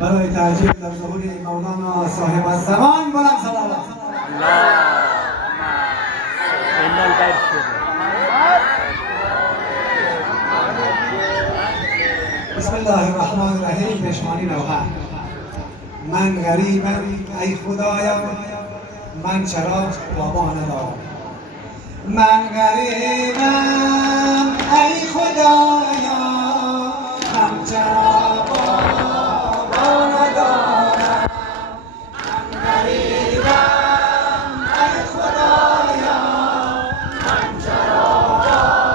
برای تعجیب در ظهور مولانا صاحب الزمان بلند صلوات. بسم الله الرحمن الرحیم. پشمانی نوحه. من غریبم ای خدایا، من چرا بابا ندارم. من غریبم ای خدایا، من چرا بابا ندارم. من غریبم ای خدایا، من چرا بابا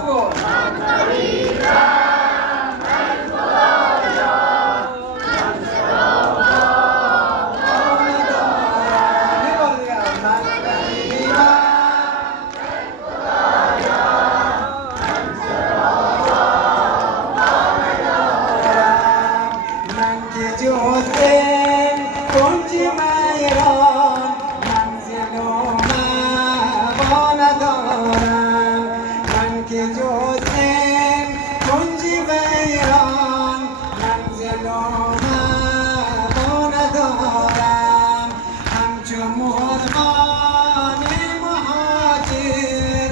ندارم. من غریبم ای خدایا، من چرا بابا ندارم. من جز کنج میران منزل و مأوا ندارم. من که جز کنج میران منزل و مأوا ندارم. همچو مرغان مهاجر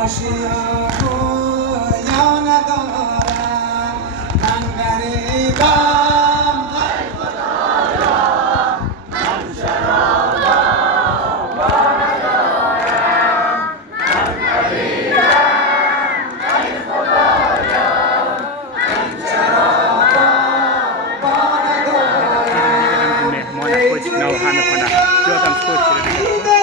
آشیان‌گویا ندارم. من غریبم نوحانه کنه جاتم سکوت شده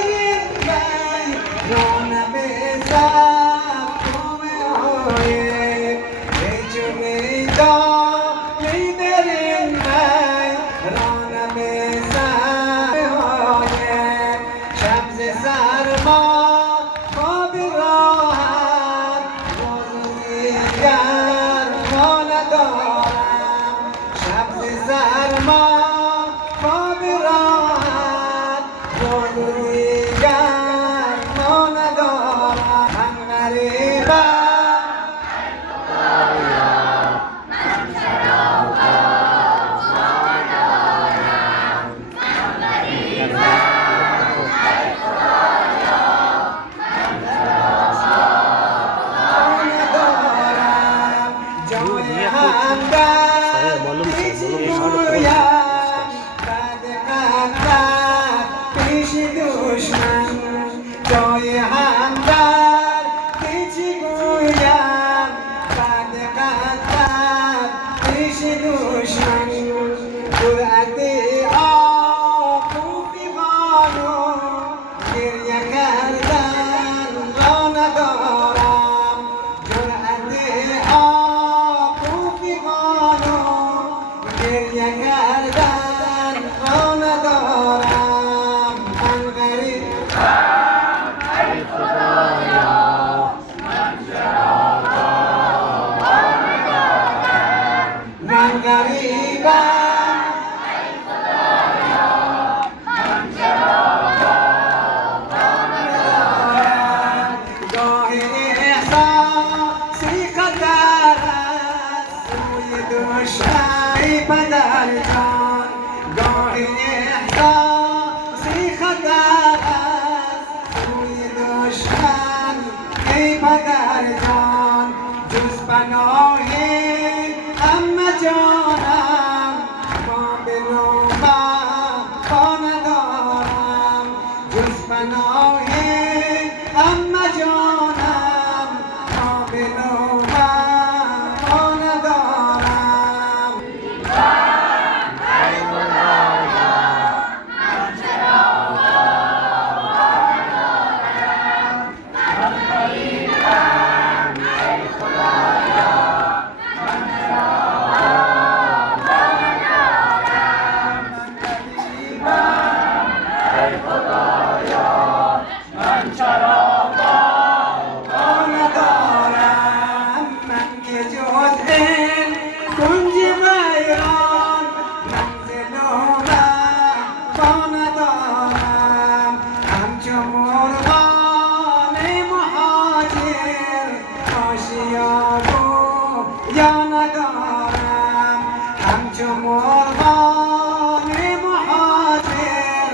جای همدر پیچی گویم بعد قدر پیش دشمن. جرأت آفوفیان و گریه کردن را ندارم. جرأت آفوفیان و گریه کردن را ندارم. من غریب من غریبم ای خدایا، من چرا بابا ندارم. گاه احساسی خطر است سوی دشمن ای پدر جان. گاه احساسی خطر است سوی دشمن ای پدر جان. جز پناه اما جانم ما به نوبا ندارم. جز پناه اما جانم ما به نوبا ندارم. همچو مرغان مهاجر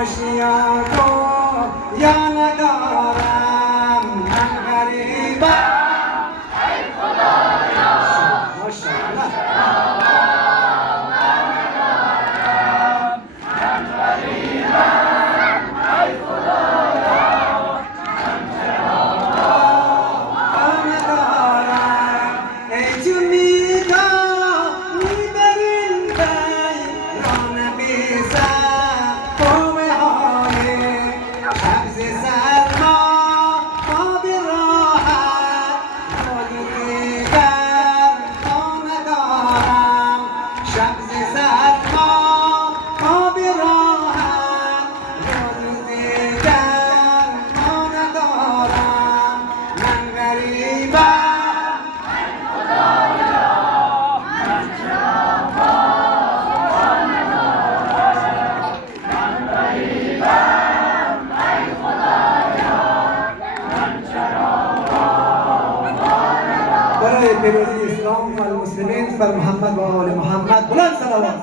آشیان و یا ندارم من غریبم ماشاءالله برای پیروزی اسلام و المسلمین بر محمد و آل محمد بلند صلوات